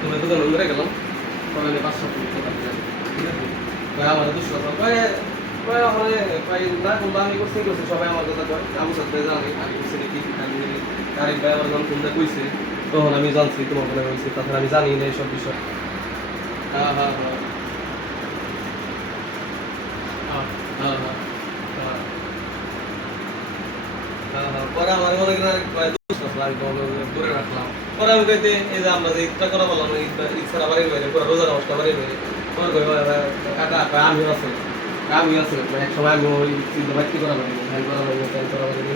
তুমি দোকান ধরে গেলাম সবাই 5-7 টাকা দিলাম ঠিক আছে আমার দুশো না বলবো আমি করছি সবাই আমার কথা কয় আমার সাথে জানি আমি করছি নাকি আরেক ভাই আমার যখন তোমরা কইছে তখন আমি জানছি তোমার মনে হয়েছে তাছাড়া আমি জানি না এইসব বিষয় হ্যাঁ হ্যাঁ হ্যাঁ হ্যাঁ হ্যাঁ পরে আমার মনে করেন আমি দূরে রাখলাম পরে আমি কইতে এই যে আমরা যে ইচ্ছা করা বললাম ইচ্ছা আবার বাইরে পুরো রোজার অবস্থা আবার বাইরে পরে কই কাকা আমি আছে আমি আছে এক সময় আমি ওই চিন্তা ভাবতে করা লাগে করা লাগে করা লাগে